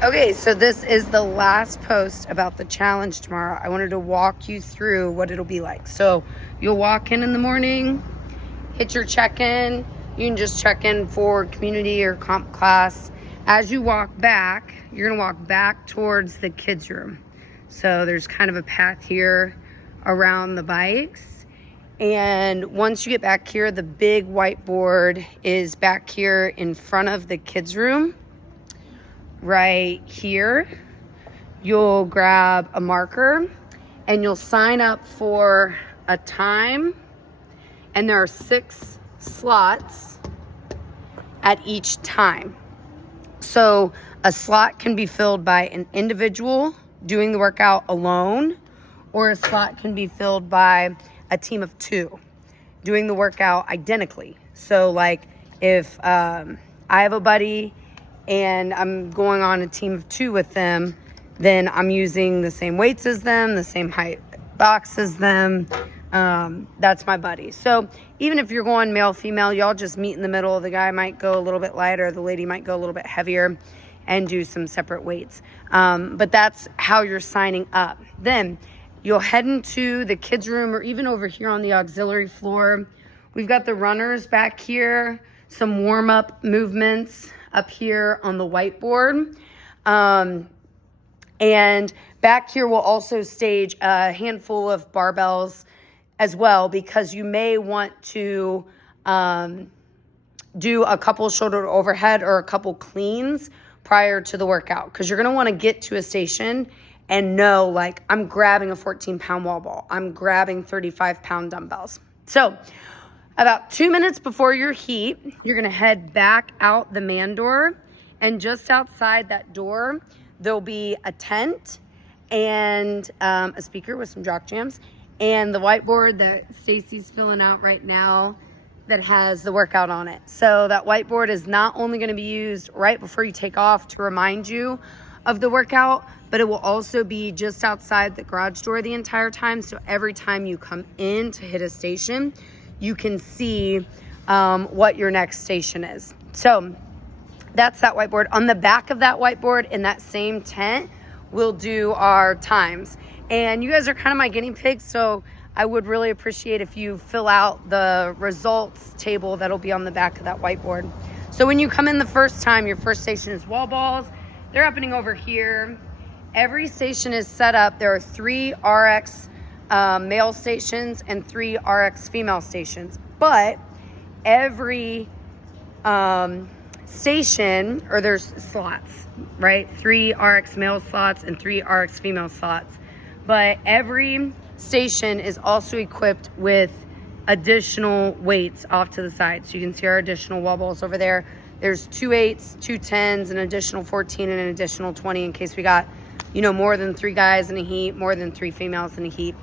Okay, so this is the last post about the challenge tomorrow. I wanted to walk you through what it'll be like. So you'll walk in the morning, hit your check-in. You can just check in for community or comp class. As you walk back, you're gonna walk back towards the kids' room. So there's kind of a path here around the bikes. And once you get back here, the big whiteboard is back here in front of the kids' room. Right here, you'll grab a marker and you'll sign up for a time, and there are 6 slots at each time. So a slot can be filled by an individual doing the workout alone, or a slot can be filled by a team of 2 doing the workout identically. So like if I have a buddy and I'm going on a team of 2 with them, then I'm using the same weights as them, the same height box as them. That's my buddy. So even if you're going male, female, y'all just meet in the middle. The guy might go a little bit lighter, the lady might go a little bit heavier, and do some separate weights. But that's how you're signing up. Then you'll head into the kids' room, or even over here on the auxiliary floor. We've got the runners back here, some warm-up movements up here on the whiteboard. And back here we'll also stage a handful of barbells as well, because you may want to do a couple shoulder to overhead or a couple cleans prior to the workout, because you're going to want to get to a station and know, like, I'm grabbing a 14-pound wall ball, I'm grabbing 35-pound dumbbells. So about 2 minutes before your heat, you're gonna head back out the man door, and just outside that door, there'll be a tent and a speaker with some jock jams, and the whiteboard that Stacy's filling out right now that has the workout on it. So that whiteboard is not only gonna be used right before you take off to remind you of the workout, but it will also be just outside the garage door the entire time. So every time you come in to hit a station, you can see what your next station is. So that's that whiteboard. On the back of that whiteboard in that same tent, we'll do our times. And you guys are kind of my guinea pigs, so I would really appreciate if you fill out the results table that'll be on the back of that whiteboard. So when you come in the first time, your first station is wall balls. They're happening over here. Every station is set up. There are 3 RX male stations and 3 RX female stations, but every station, or there's slots, right? 3 RX male slots and 3 RX female slots, but every station is also equipped with additional weights off to the side. So you can see our additional wall balls over there. There's 2 8s, 2 10s, an additional 14, and an additional 20 in case we got, more than 3 guys in a heat, more than 3 females in a heat.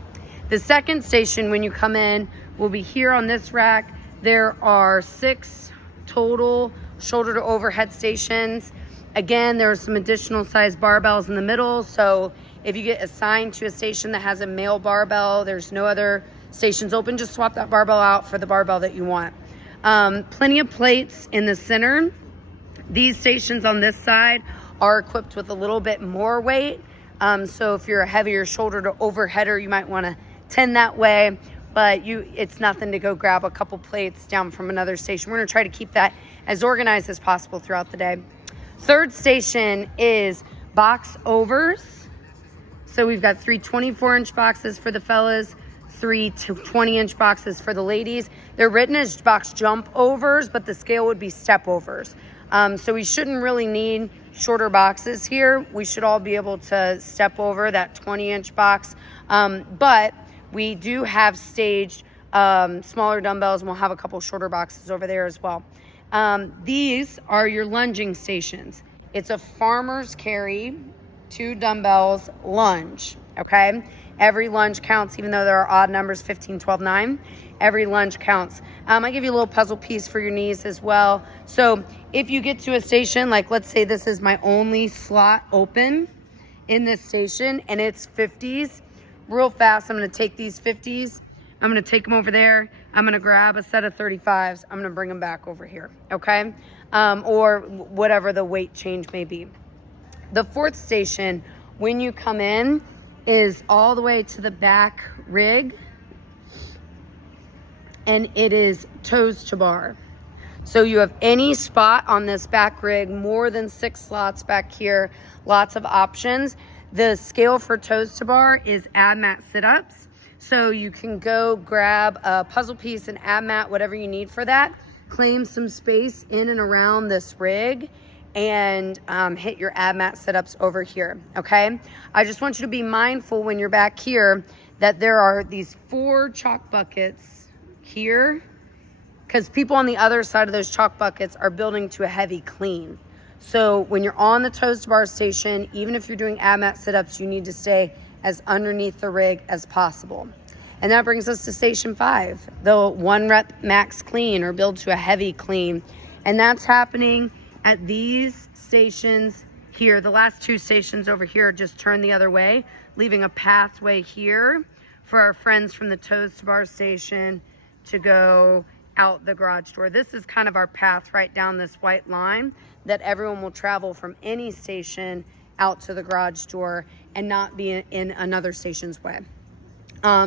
The second station, when you come in, will be here on this rack. There are 6 total shoulder to overhead stations. Again, there are some additional size barbells in the middle. So if you get assigned to a station that has a male barbell, there's no other stations open, just swap that barbell out for the barbell that you want. Plenty of plates in the center. These stations on this side are equipped with a little bit more weight. So if you're a heavier shoulder to overheader, you might want to tend that way, but it's nothing to go grab a couple plates down from another station. We're going to try to keep that as organized as possible throughout the day. Third station is box overs. So we've got 3 24-inch boxes for the fellas, 3 20-inch boxes for the ladies. They're written as box jump overs, but the scale would be step overs. So we shouldn't really need shorter boxes here. We should all be able to step over that 20-inch box. But we do have staged smaller dumbbells, and we'll have a couple shorter boxes over there as well. These are your lunging stations. It's a farmer's carry, 2 dumbbells, lunge, okay? Every lunge counts, even though there are odd numbers, 15, 12, 9. Every lunge counts. I give you a little puzzle piece for your knees as well. So if you get to a station, like let's say this is my only slot open in this station and it's 50s, real fast, I'm gonna take these 50s, I'm gonna take them over there, I'm gonna grab a set of 35s, I'm gonna bring them back over here, okay? Or whatever the weight change may be. The fourth station, when you come in, is all the way to the back rig, and it is toes to bar. So you have any spot on this back rig, more than 6 slots back here, lots of options. The scale for toes to bar is ab mat sit-ups. So you can go grab a puzzle piece, an ab mat, whatever you need for that, claim some space in and around this rig, and hit your ab mat sit-ups over here, okay? I just want you to be mindful when you're back here that there are these 4 chalk buckets here, because people on the other side of those chalk buckets are building to a heavy clean. So when you're on the toes to bar station, even if you're doing ab mat sit-ups, you need to stay as underneath the rig as possible. And that brings us to station 5, the 1 rep max clean, or build to a heavy clean. And that's happening at these stations here. The last 2 stations over here just turn the other way, leaving a pathway here for our friends from the toes to bar station to go out the garage door. This is kind of our path right down this white line that everyone will travel from any station out to the garage door and not be in another station's way.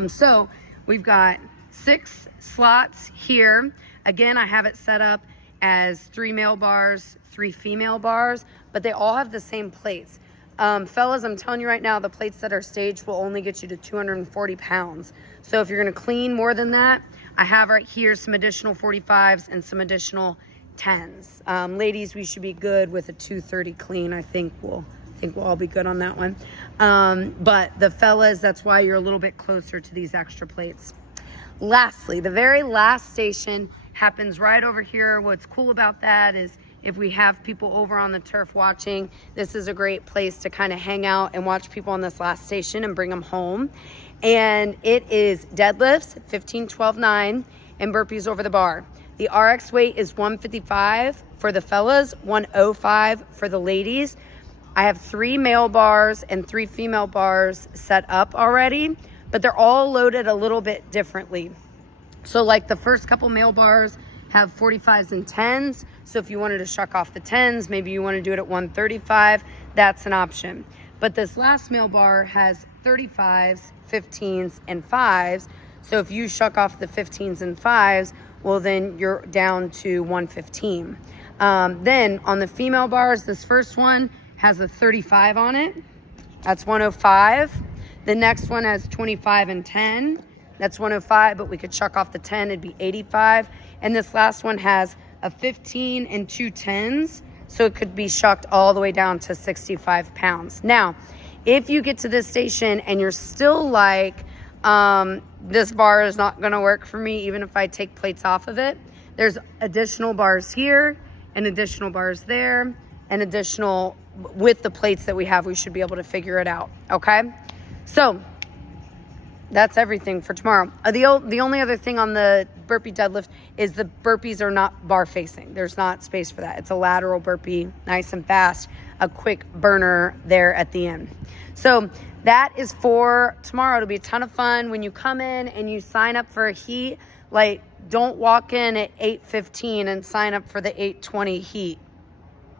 So we've got 6 slots here. Again, I have it set up as 3 male bars, 3 female bars, but they all have the same plates. Fellas, I'm telling you right now, the plates that are staged will only get you to 240 pounds. So if you're gonna clean more than that, I have right here some additional 45s and some additional 10s. Ladies, we should be good with a 230 clean. I think we'll all be good on that one. But the fellas, that's why you're a little bit closer to these extra plates. Lastly, the very last station happens right over here. What's cool about that is if we have people over on the turf watching, this is a great place to kind of hang out and watch people on this last station and bring them home. And it is deadlifts, 15, 12, 9, and burpees over the bar. The RX weight is 155 for the fellas, 105 for the ladies. I have 3 male bars and 3 female bars set up already, but they're all loaded a little bit differently. So like the first couple male bars have 45s and 10s. So if you wanted to shuck off the 10s, maybe you want to do it at 135, that's an option. But this last male bar has 35s, 15s, and 5s. So if you shuck off the 15s and 5s, well, then you're down to 115. Then on the female bars, this first one has a 35 on it. That's 105. The next one has 25 and 10. That's 105, but we could chuck off the 10, it'd be 85. And this last one has a 15 and 2 10s. So it could be shucked all the way down to 65 pounds. Now, if you get to this station and you're still like, this bar is not gonna work for me, even if I take plates off of it, there's additional bars here and additional bars there and additional, with the plates that we have, we should be able to figure it out, okay? So that's everything for tomorrow. The only other thing on the burpee deadlift is the burpees are not bar facing. There's not space for that. It's a lateral burpee, nice and fast, a quick burner there at the end. So that is for tomorrow. It'll be a ton of fun. When you come in and you sign up for a heat, like, don't walk in at 8:15 and sign up for the 8:20 heat.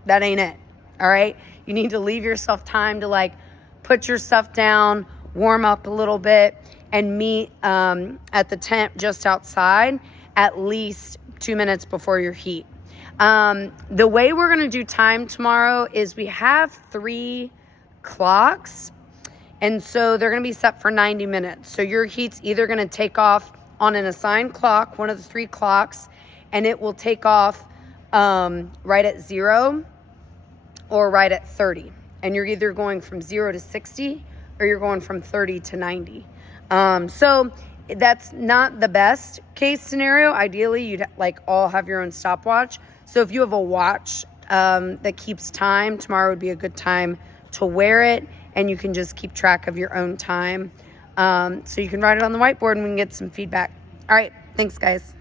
That ain't it, all right? You need to leave yourself time to like put your stuff down, warm up a little bit, and meet at the tent just outside at least 2 minutes before your heat. The way we're gonna do time tomorrow is we have 3 clocks, and so they're gonna be set for 90 minutes. So your heat's either gonna take off on an assigned clock, one of the 3 clocks, and it will take off right at 0 or right at 30. And you're either going from 0 to 60 or you're going from 30 to 90. So that's not the best case scenario. Ideally, you'd like all have your own stopwatch. So if you have a watch that keeps time, tomorrow would be a good time to wear it, and you can just keep track of your own time. So you can write it on the whiteboard and we can get some feedback. All right, thanks guys.